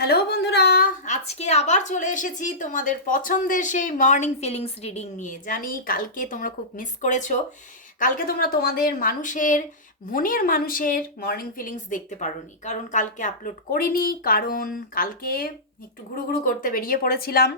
Hello বন্ধুরা, আজকে আবার চলে এসেছি তোমাদের পছন্দের সেই মর্নিং ফিলিংস রিডিং নিয়ে। জানি কালকে তোমরা খুব মিস করেছ। কালকে তোমরা তোমাদের মানুষের, মনের মানুষের মর্নিং ফিলিংস দেখতে পারোনি। কারণ কালকে আপলোড করিনি, কারণ কালকে একটু ঘুরু ঘুরু করতে বেরিয়ে পড়েছিলাম।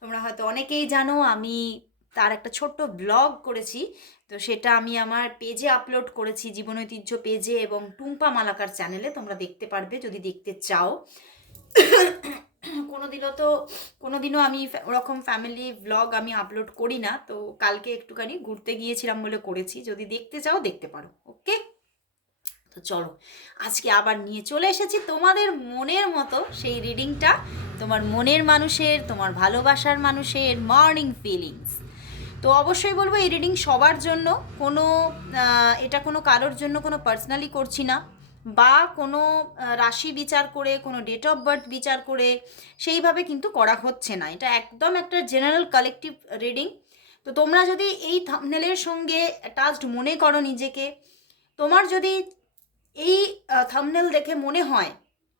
তোমরা হয়তো অনেকেই জানো, আমি তার একটা ছোট্ট ব্লগ করেছি। তো সেটা আমি আমার পেজে আপলোড করেছি, জীবন ঐতিহ্য পেজে এবং টুম্পা মালাকার চ্যানেলে তোমরা দেখতে পারবে, যদি দেখতে চাও। কোনো দিনও তো কোনো দিনও আমি ওরকম ফ্যামিলি ব্লগ আমি আপলোড করি না, তো কালকে একটুখানি ঘুরতে গিয়েছিলাম বলে করেছি, যদি দেখতে চাও দেখতে পারো ওকে তো চলো, আজকে আবার নিয়ে চলে এসেছি তোমাদের মনের মতো সেই রিডিংটা তোমার মনের মানুষের, তোমার ভালোবাসার মানুষের মর্নিং ফিলিংস তো অবশ্যই বলব এই রিডিং সবার জন্য, কোনো এটা কোনো কারোর জন্য কোনো পার্সোনালি করছি না। বা কোনো রাশি বিচার করে, কোনো ডেট অফ বার্থ বিচার করে, সেইভাবে কিন্তু করা হচ্ছে না। এটা একদম একটা জেনারেল কালেকটিভ রিডিং তো তোমরা যদি এই থামনেলের সঙ্গে অ্যাটাচড মনে করো নিজেকে, তোমার যদি এই থামনেল দেখে মনে হয়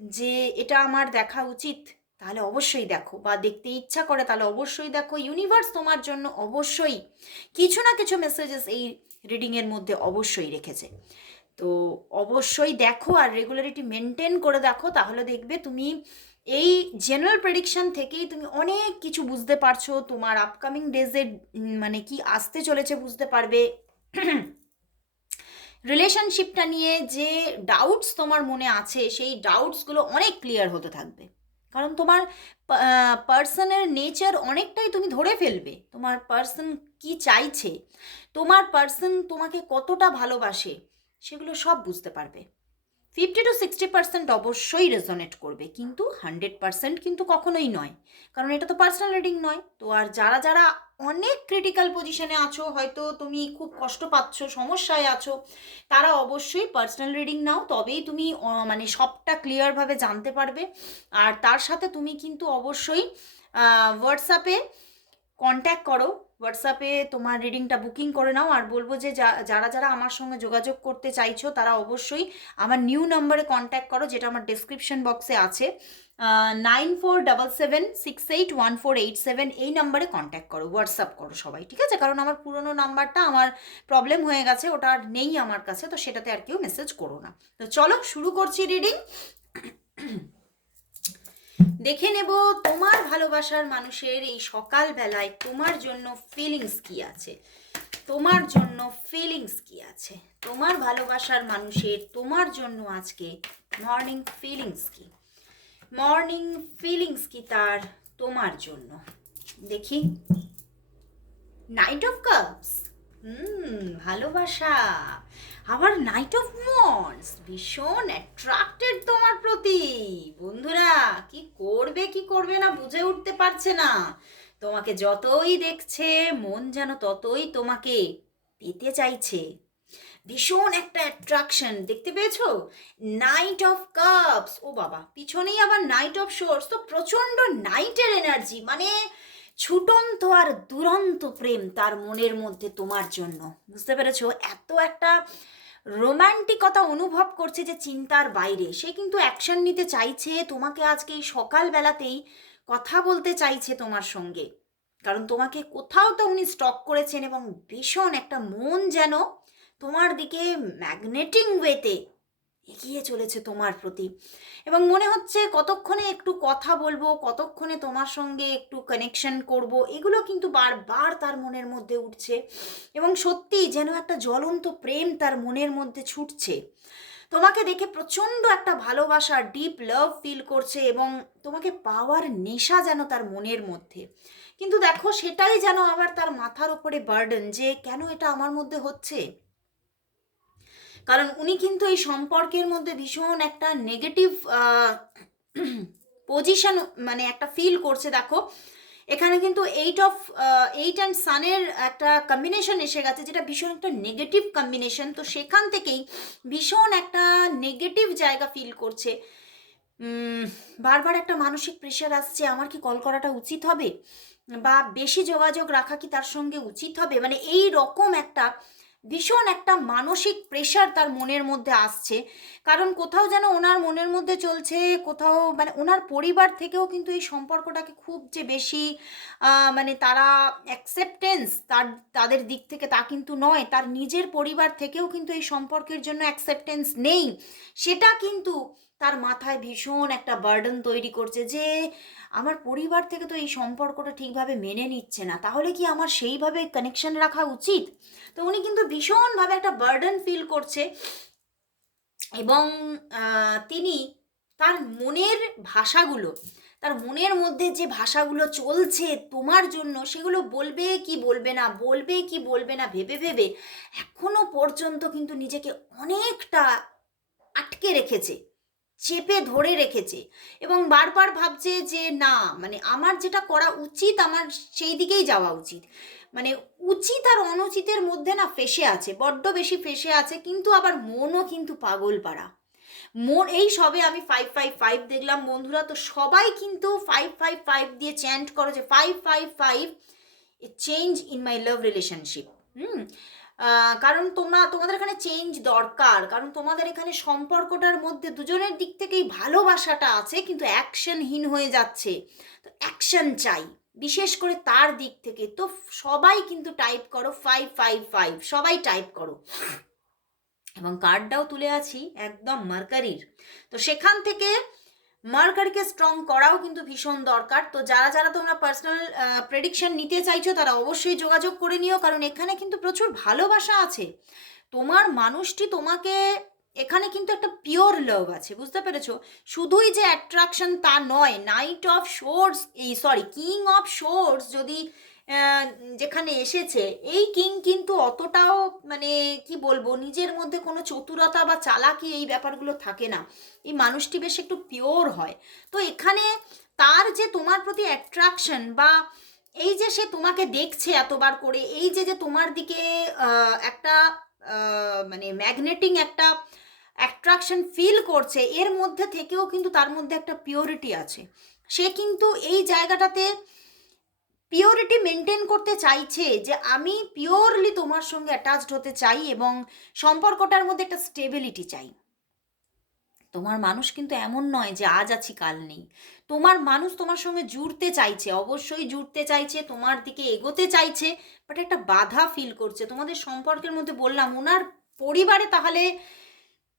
যে এটা আমার দেখা উচিত, তাহলে অবশ্যই দেখো। বা দেখতে ইচ্ছা করে, তাহলে অবশ্যই দেখো। ইউনিভার্স তোমার জন্য অবশ্যই কিছু না কিছু মেসেজেস এই রিডিংয়ের মধ্যে অবশ্যই রেখেছে। তো অবশ্যই দেখো আর রেগুলারিটি মেনটেন করে দেখো, তাহলে দেখবে তুমি এই জেনারেল প্রেডিকশন থেকেই তুমি অনেক কিছু বুঝতে পারছ। তোমার আপকামিং ডেজের মানে কি আসতে চলেছে বুঝতে পারবে। রিলেশনশিপটা নিয়ে যে ডাউটস তোমার মনে আছে, সেই ডাউটসগুলো অনেক ক্লিয়ার হতে থাকবে। কারণ তোমার পার্সনের নেচার অনেকটাই তুমি ধরে ফেলবে, তোমার পার্সন কি চাইছে। তোমার পার্সন তোমাকে কতটা ভালোবাসে সেগুলো সব বুঝতে পারবে। ফিফটি টু সিক্সটি পার্সেন্ট অবশ্যই রেজনেট করবে, কিন্তু হান্ড্রেড পার্সেন্ট কিন্তু কখনোই নয়। কারণ এটা তো পার্সোনাল রিডিং নয়। তো আর যারা যারা অনেক ক্রিটিক্যাল পজিশনে আছো, হয়তো তুমি খুব কষ্ট পাচ্ছ, সমস্যায় আছো, তারা অবশ্যই পার্সোনাল রিডিং নাও, তবেই তুমি মানে সবটা ক্লিয়ারভাবে জানতে পারবে। আর তার সাথে তুমি কিন্তু অবশ্যই হোয়াটসঅ্যাপে কন্ট্যাক্ট করো। হোয়াটসঅ্যাপে তোমার রিডিংটা বুকিং করে নাও আর বলব যে যারা যারা আমার সঙ্গে যোগাযোগ করতে চাইছো, তারা অবশ্যই আমার নিউ নাম্বারে কন্ট্যাক্ট করো, যেটা আমার ডেসক্রিপশন বক্সে আছে। Nine four double seven six eight one four eight seven এই নাম্বারে কন্ট্যাক্ট করো হোয়াটসঅ্যাপ করো সবাই, ঠিক আছে? কারণ আমার পুরনো নাম্বারটা আমার প্রবলেম হয়ে গেছে, ওটা আর নেই আমার কাছে, তো সেটাতে আর কেউ মেসেজ করো না। তো চলো, শুরু করছি রিডিং দেখে নেব তোমার ভালোবাসার মানুষের এই সকালবেলায় তোমার জন্য ফিলিংস কি আছে। তোমার জন্য ফিলিংস কি আছে? তোমার ভালোবাসার মানুষের তোমার জন্য আজকে মর্নিং ফিলিংস কি? মর্নিং ফিলিংস কি তার তোমার জন্য? দেখি। নাইট অফ কাপস হুম, ভালোবাসা। আবার নাইট অফ ওয়ান্স ভীষণ অ্যাট্রাক্টেড তোমার প্রতি বন্ধুরা কি করবে কি করবে না বুঝে উঠতে পারছে না। তোমাকে যতই দেখছে, মন যেন ততই তোমাকে পেতে চাইছে। ভীষণ একটা অ্যাট্রাকশন দেখতে পেয়েছ? নাইট অফ কাপস ও বাবা, পিছনেই আবার নাইট অফ শোর্স তো প্রচণ্ড নাইটের এনার্জি মানে ছুটন্ত আর দুরন্ত প্রেম তার মনের মধ্যে তোমার জন্য। বুঝতে পেরেছ? এত একটা রোম্যান্টিকতা অনুভব করছে যে চিন্তার বাইরে। সে কিন্তু অ্যাকশন নিতে চাইছে। তোমাকে আজকে এই সকালবেলাতেই কথা বলতে চাইছে তোমার সঙ্গে। কারণ তোমাকে কোথাও তো উনি স্টক করেছেন এবং ভীষণ একটা মন যেন তোমার দিকে ম্যাগনেটিং ওয়েতে এগিয়ে চলেছে তোমার প্রতি। এবং মনে হচ্ছে কতক্ষণে একটু কথা বলব, কতক্ষণে তোমার সঙ্গে একটু কানেকশন করব, এগুলো কিন্তু বারবার তার মনের মধ্যে উঠছে। এবং সত্যি যেন একটা জ্বলন্ত প্রেম তার মনের মধ্যে ছুটছে। তোমাকে দেখে প্রচণ্ড একটা ভালোবাসা ডিপ লাভ ফিল করছে এবং তোমাকে পাওয়ার নেশা যেন তার মনের মধ্যে। কিন্তু দেখো, সেটাই যেন আবার তার মাথার ওপরে বার্ডেন যে কেন এটা আমার মধ্যে হচ্ছে? কারণ উনি কিন্তু এই সম্পর্কের মধ্যে ভীষণ একটা নেগেটিভ পজিশন মানে একটা ফিল করছে, দেখো। এখানে কিন্তু এইট অফ এইট অ্যান্ড সানের একটা কম্বিনেশন এসে গেছে, যেটা ভীষণ একটা নেগেটিভ কম্বিনেশন তো সেখান থেকেই ভীষণ একটা নেগেটিভ জায়গা ফিল করছে। বারবার একটা মানসিক প্রেশার আসছে, আমার কি কল করাটা উচিত হবে? বা বেশি যোগাযোগ রাখা কি তার সঙ্গে উচিত হবে? মানে এই রকম একটা ভীষণ একটা মানসিক প্রেশার তার মনের মধ্যে আসছে। কারণ কোথাও যেন ওনার মনের মধ্যে চলছে, কোথাও মানে ওনার পরিবার থেকেও কিন্তু এই সম্পর্কটাকে খুব যে বেশি মানে তারা অ্যাকসেপ্টেন্স তার, তাদের দিক থেকে তা কিন্তু নয়, তার নিজের পরিবার থেকেও কিন্তু এই সম্পর্কের জন্য অ্যাকসেপ্টেন্স নেই। সেটা কিন্তু তার মাথায় ভীষণ একটা বার্ডেন তৈরি করছে যে, আমার পরিবার থেকে তো এই সম্পর্কটা ঠিকভাবে মেনে নিচ্ছে না। তাহলে কি আমার সেইভাবে কানেকশন রাখা উচিত? তো উনি কিন্তু ভীষণভাবে একটা বার্ডেন ফিল করছে এবং তিনি তার মনের ভাষাগুলো, তার মনের মধ্যে যে ভাষাগুলো চলছে তোমার জন্য, সেগুলো বলবে কি বলবে না, বলবে কি বলবে না, ভেবে ভেবে এখনও পর্যন্ত কিন্তু নিজেকে অনেকটা আটকে রেখেছে। চেপে ধরে রেখেছে এবং বারবার ভাবছে যে, না মানে আমার যেটা করা উচিত, আমার সেই দিকেই যাওয়া উচিত। মানে উচিত আর অনুচিতের মধ্যে না ফেসে আছে, বড্ড বেশি ফেসে আছে, কিন্তু আবার মনও কিন্তু পাগল পাড়া মন, এই সবে আমি ফাইভ ফাইভ ফাইভ দেখলাম, বন্ধুরা, তো সবাই কিন্তু ফাইভ ফাইভ ফাইভ দিয়ে চ্যান্ট করো যে five five five a change in my love relationship হুম? কারণ তোমরা, তোমাদের এখানে চেঞ্জ দরকার। কারণ তোমাদের এখানে সম্পর্কটার মধ্যে দুজনের দিক থেকেই ভালোবাসাটা আছে, কিন্তু অ্যাকশনহীন হয়ে যাচ্ছে। তো অ্যাকশন চাই, বিশেষ করে তার দিক থেকে। তো সবাই কিন্তু টাইপ করো ফাইভ ফাইভ ফাইভ সবাই টাইপ করো। এবং কার্ডটাও তুলে আছি, একদম মার্কারির। তো সেখান থেকে মার্কারিকে স্ট্রং করাও কিন্তু ভীষণ দরকার। তো যারা যারা তোমরা পার্সোনাল প্রেডিকশন নিতে চাইছো, তারা অবশ্যই যোগাযোগ করে নিও, কারণ এখানে কিন্তু প্রচুর ভালোবাসা আছে। তোমার মানুষটি তোমাকে, এখানে কিন্তু একটা পিওর লাভ আছে, বুঝতে পেরেছ? শুধুই যে অ্যাট্রাকশন তা নয় নাইট অফ শোর্স এই সরি কিং অফ শোর্স যদি যেখানে এসেছে, এই কিং কিন্তু অতটাও মানে কি বলব, নিজের মধ্যে কোনো চতুরতা বা চালাকি এই ব্যাপারগুলো থাকে না। এই মানুষটি বেশ একটু পিওর হয়। তো এখানে তার যে তোমার প্রতি অ্যাট্রাকশন বা এই যে সে তোমাকে দেখছে এতবার করে, এই যে যে তোমার দিকে একটা মানে ম্যাগনেটিং একটা অ্যাট্রাকশন ফিল করছে, এর মধ্যে থেকেও কিন্তু তার মধ্যে একটা পিওরিটি আছে। সে কিন্তু এই জায়গাটাতে পিওরিটি মেনটেন করতে চাইছে যে আমি পিওরলি তোমার সঙ্গে অ্যাটাচড হতে চাই এবং সম্পর্কটার মধ্যে একটা স্টেবিলিটি চাই। তোমার মানুষ কিন্তু এমন নয় যে আজ আছি, কাল নেই। তোমার মানুষ তোমার সঙ্গে জুড়তে চাইছে, অবশ্যই জুড়তে চাইছে, তোমার দিকে এগোতে চাইছে বাট একটা বাধা ফিল করছে। তোমাদের সম্পর্কের মধ্যে বললাম ওনার পরিবারে তাহলে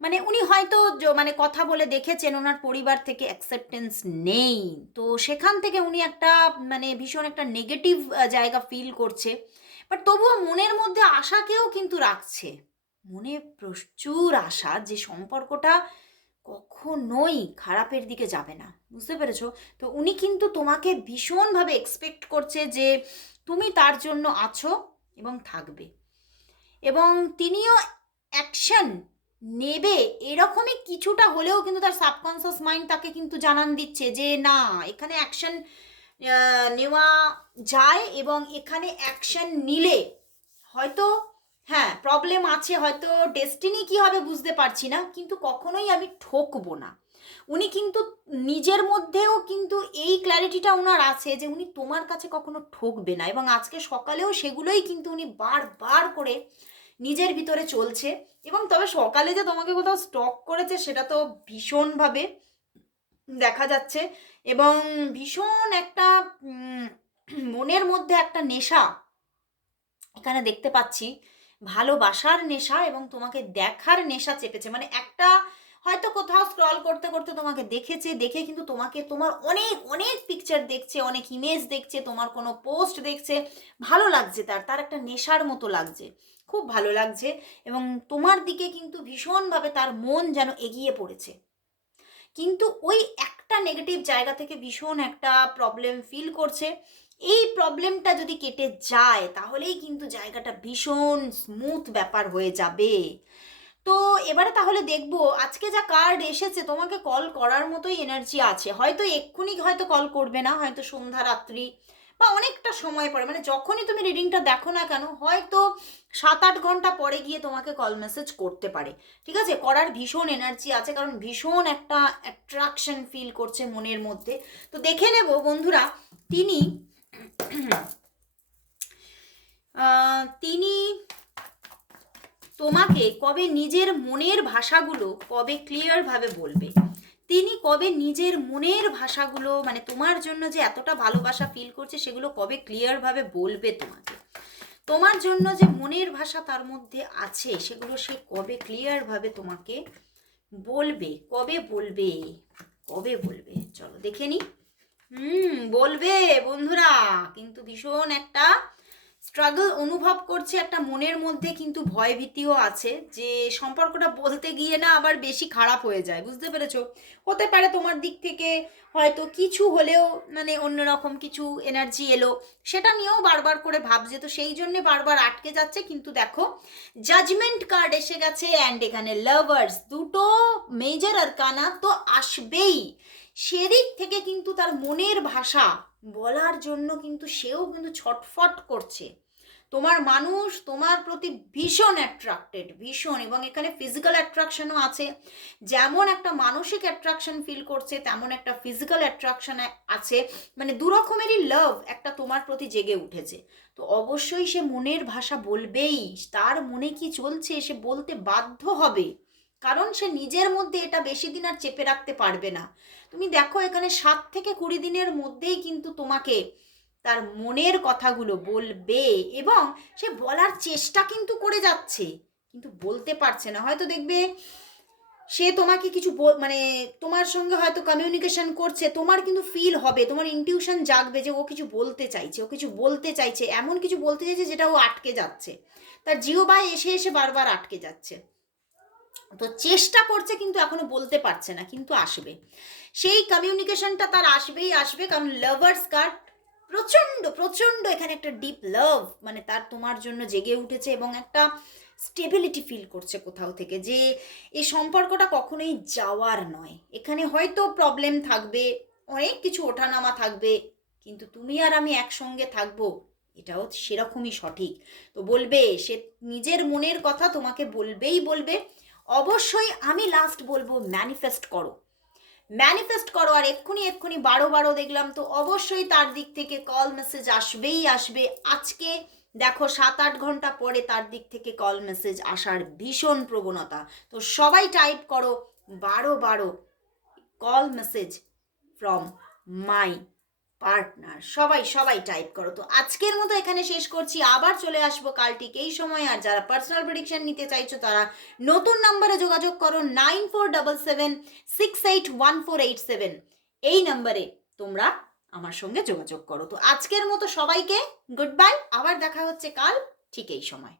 মানে উনি হয়তো মানে কথা বলে দেখেছেন, ওনার পরিবার থেকে অ্যাকসেপ্টেন্স নেই। তো সেখান থেকে উনি একটা মানে ভীষণ একটা নেগেটিভ জায়গা ফিল করছে। বাট তবুও মনের মধ্যে আশাকেও কিন্তু রাখছে। মনে প্রচুর আশা যে সম্পর্কটা কখনোই খারাপের দিকে যাবে না। বুঝতে পেরেছ? তো উনি কিন্তু তোমাকে ভীষণভাবে এক্সপেক্ট করছে যে তুমি তার জন্য আছো এবং থাকবে। এবং তিনিও অ্যাকশন নেবে, এরকমই কিছুটা হলেও কিন্তু তার সাবকনসিয়াস মাইন্ড তাকে কিন্তু জানান দিচ্ছে যে, না, এখানে অ্যাকশন নেওয়া যায় এবং এখানে অ্যাকশন নিলে হয়তো হ্যাঁ প্রবলেম আছে, হয়তো ডেস্টিনি কি হবে বুঝতে পারছি না, কিন্তু কখনোই আমি ঠকবো না। উনি কিন্তু নিজের মধ্যেও কিন্তু এই ক্ল্যারিটিটা ওনার আছে যে, উনি তোমার কাছে কখনো ঠকবে না এবং আজকে সকালেও সেগুলোই কিন্তু উনি বারবার করে নিজের ভিতরে চলছে। এবং তবে সকালে যে তোমাকে কোথাও স্টক করেছে সেটা তো ভীষণভাবে দেখা যাচ্ছে। এবং ভীষণ একটা মনের মধ্যে একটা নেশা এখানে দেখতে পাচ্ছি। ভালোবাসার নেশা এবং তোমাকে দেখার নেশা চেপেছে। মানে একটা হয়তো কোথাও স্ক্রল করতে করতে তোমাকে দেখেছে, দেখে কিন্তু তোমাকে তোমার অনেক অনেক পিকচার দেখছে, অনেক ইমেজ দেখছে, তোমার কোনো পোস্ট দেখছে। ভালো লাগছে তার তার একটা নেশার মতো লাগছে। খুব ভালো লাগছে এবং তোমার দিকে কিন্তু ভীষণভাবে তার মন যেন এগিয়ে পড়েছে। কিন্তু ওই একটা নেগেটিভ জায়গা থেকে ভীষণ একটা প্রবলেম ফিল করছে। এই প্রবলেমটা যদি কেটে যায়, তাহলেই কিন্তু জায়গাটা ভীষণ স্মুথ ব্যাপার হয়ে যাবে। তো এবারে তাহলে দেখব, আজকে যা কার্ড এসেছে, তোমাকে কল করার মতোই এনার্জি আছে। হয়তো এক্ষুনি হয়তো কল করবে না, হয়তো সন্ধ্যা রাত্রি বা অনেকটা সময় পরে মানে যখনই তুমি রিডিংটা দেখো না কেন, হয়তো সাত আট ঘণ্টা পরে গিয়ে তোমাকে কল মেসেজ করতে পারে। ঠিক আছে? করার ভীষণ এনার্জি আছে, কারণ ভীষণ একটা অ্যাট্রাকশন ফিল করছে মনের মধ্যে। তো দেখে নেব, বন্ধুরা, তিনি তিনি তোমাকে কবে নিজের মনের ভাষাগুলো কবে ক্লিয়ারভাবে বলবে? তিনি কবে নিজের মনের ভাষাগুলো মানে তোমার জন্য যে এতটা ভালোবাসা ফিল করছে, সেগুলো কবে ক্লিয়ারভাবে বলবে তোমাকে? তোমার জন্য যে মনের ভাষা তার মধ্যে আছে, সেগুলো সে কবে ক্লিয়ারভাবে তোমাকে বলবে? কবে বলবে? কবে বলবে? চলো দেখে নি। হুম, বলবে বন্ধুরা। কিন্তু ভীষণ একটা স্ট্রাগল অনুভব করছে একটা মনের মধ্যে কিন্তু ভয় ভীতিও আছে, যে সম্পর্কটা বলতে গিয়ে না আবার বেশি খারাপ হয়ে যায়, বুঝতে পেরেছ? হতে পারে তোমার দিক থেকে হয়তো কিছু হলেও মানে অন্যরকম কিছু এনার্জি এলো, সেটা নিয়েও বারবার করে ভাবছে, তো সেই জন্যে বারবার আটকে যাচ্ছে, কিন্তু দেখো জাজমেন্ট কার্ড এসে গেছে অ্যান্ড এখানে লাভার্স দুটো মেজর আর কানা তো আসবেই। সেদিক থেকে কিন্তু তার মনের ভাষা বলার জন্য কিন্তু সেও কিন্তু ছটফট করছে। তোমার মানুষ তোমার প্রতি ভীষণ অ্যাট্রাক্টেড ভীষণ এবং এখানে ফিজিক্যাল অ্যাট্রাকশনও আছে। যেমন একটা মানসিক অ্যাট্রাকশন ফিল করছে, তেমন একটা ফিজিক্যাল অ্যাট্রাকশন আছে। মানে দু রকমেরই লাভ একটা তোমার প্রতি জেগে উঠেছে। তো অবশ্যই সে মনের ভাষা বলবেই, তার মনে কি চলছে সে বলতে বাধ্য হবে। কারণ সে নিজের মধ্যে এটা বেশি দিন আর চেপে রাখতে পারবে না। তুমি দেখো এখানে সাত থেকে কুড়ি দিনের মধ্যেই কিন্তু তোমাকে তার মনের কথাগুলো বলবে এবং সে বলার চেষ্টা কিন্তু করে যাচ্ছে। কিন্তু বলতে পারছে না। হয়তো দেখবে সে তোমাকে কিছু মানে তোমার সঙ্গে হয়তো কমিউনিকেশন করছে, তোমার কিন্তু ফিল হবে, তোমার ইনটিউশন জাগবে যে ও কিছু বলতে চাইছে, ও কিছু বলতে চাইছে, এমন কিছু বলতে চাইছে যেটা ও আটকে যাচ্ছে। তার জিও বাই এসে এসে বারবার আটকে যাচ্ছে। তো চেষ্টা করছে কিন্তু এখনও বলতে পারছে না, কিন্তু আসবে। সেই কমিউনিকেশনটা তার আসবেই আসবে, কারণ লাভার্স কার্ড প্রচণ্ড প্রচণ্ড এখানে একটা ডিপ লাভ মানে তার তোমার জন্য জেগে উঠেছে এবং একটা স্টেবিলিটি ফিল করছে কোথাও থেকে যে এই সম্পর্কটা কখনোই যাওয়ার নয়। এখানে হয়তো প্রবলেম থাকবে, অনেক কিছু ওঠানামা থাকবে, কিন্তু তুমি আর আমি একসঙ্গে থাকব, এটাও সেরকমই সঠিক। তো বলবে, সে নিজের মনের কথা তোমাকে বলবেই বলবে অবশ্যই আমি লাস্ট বলব ম্যানিফেস্ট করো। ম্যানিফেস্ট করো আর এক্ষুনি এক্ষুনি বারো বারো দেখলাম তো অবশ্যই তার দিক থেকে কল মেসেজ আসবেই আসবে। আজকে দেখো সাত আট ঘণ্টা পরে তার দিক থেকে কল মেসেজ আসার ভীষণ প্রবণতা। তো সবাই টাইপ করো বারো বারো call message from my partner সবাই সবাই টাইপ করো। তো আজকের মতো এখানে শেষ করছি। আবার চলে আসব কাল ঠিক এই সময়। আর যারা পার্সোনাল প্রেডিকশন নিতে চাইছো, তারা নতুন নাম্বারে যোগাযোগ করো nine four double seven, six eight one four eight seven. এই নাম্বারে তোমরা আমার সঙ্গে যোগাযোগ করো। তো আজকের মতো সবাইকে গুড বাই। আবার দেখা হচ্ছে কাল ঠিক এই সময়।